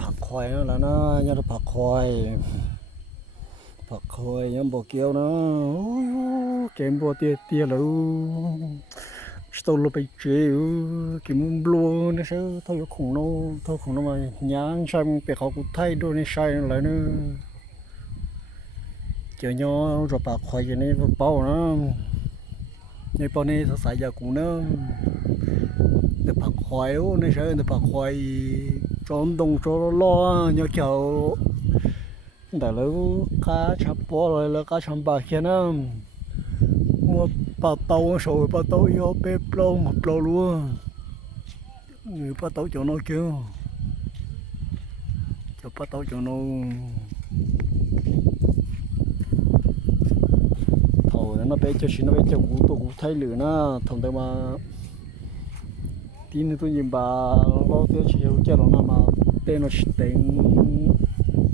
ผักควายนั่นล่ะนะยังผักควายยังบ่เกี่ยวนะโอ้ยเกมบ่เตี้ยๆแล้วSto lo pe che ki mun blo ne sa tho yo khong no ma nhang sang pe kho ku thai do ne sai lại nữa chờ nho rồi bạc khoai cái này bao nó này bao này sa sai giờ cũng nó để bạc khoai ô này sao để bạc khoai trốn đông cho lo nhớ kiểu đã lâu cá chắp bò rồi là cá chấm bạc kia nó mua bao tàu sồi bao tàu vô bếp lâu một lâu luôn người bao tàu cho nó kêu cho bao tàu cho nó thầu nó bé cho xin nó bé cho cú tôi cú thay lửa nó thằng tao mà tin tôi nhìn bà lo tôi chỉ hiểu cho nó mà tên nó tên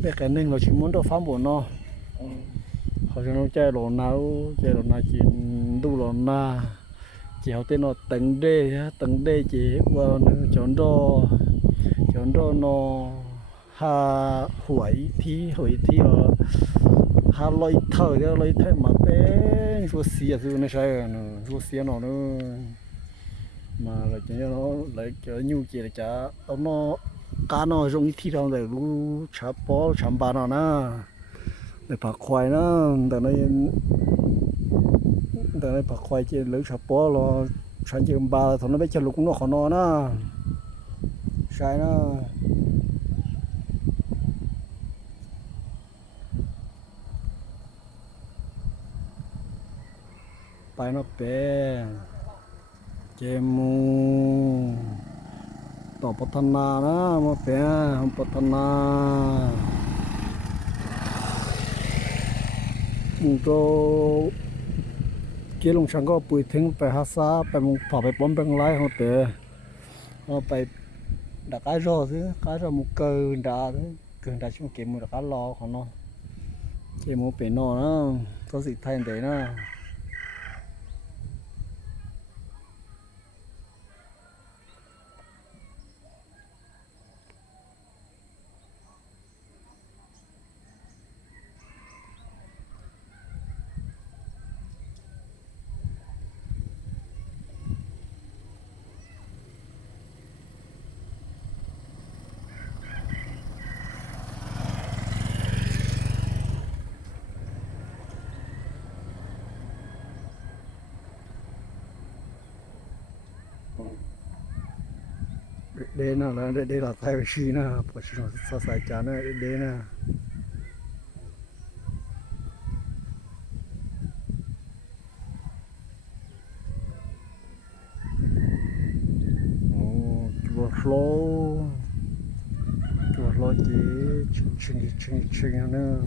bé cái nên nó chỉ muốn đâu phá buồn nó họ cho nó chơi lò nào chỉ đủ lò na chỉ họ tên nó tầng đê chỉ vào chọn đó nó ha hủy thi ở ha lôi thở mà bé số xia rồi nó sai số xia nó mà lại cho nó lại cho nhu chỉ là chả nó cá nó giống thi đâu rồi lu chả bó chả ba nó na để bạc khoai nó để nó bạc khoai chỉ lưỡi chả bó lo sản chỉ ba thằng nó bé cho lục nó khó nó na sai nóไปnó bé chế muต่อพัฒนานะมาเป็นพัฒนามุงโตเกี่ยวลงช่างก็ปุ๋ยทิ้งไปหาซาไปมุงผ่าไปป้อมเป็นไรเขาเตะเอาไปดักไอ้รอซื้อไอ้รอมุงเกินดาช่วงเก็บมือดักไอ้รอของnóเกี่ยวมุงเป็นนอนะตัวสิไทยเตะนะđây là đây là thay vì na, bởi vì nó sai chán này đây na. Chùa lo chỉ chừng nữa.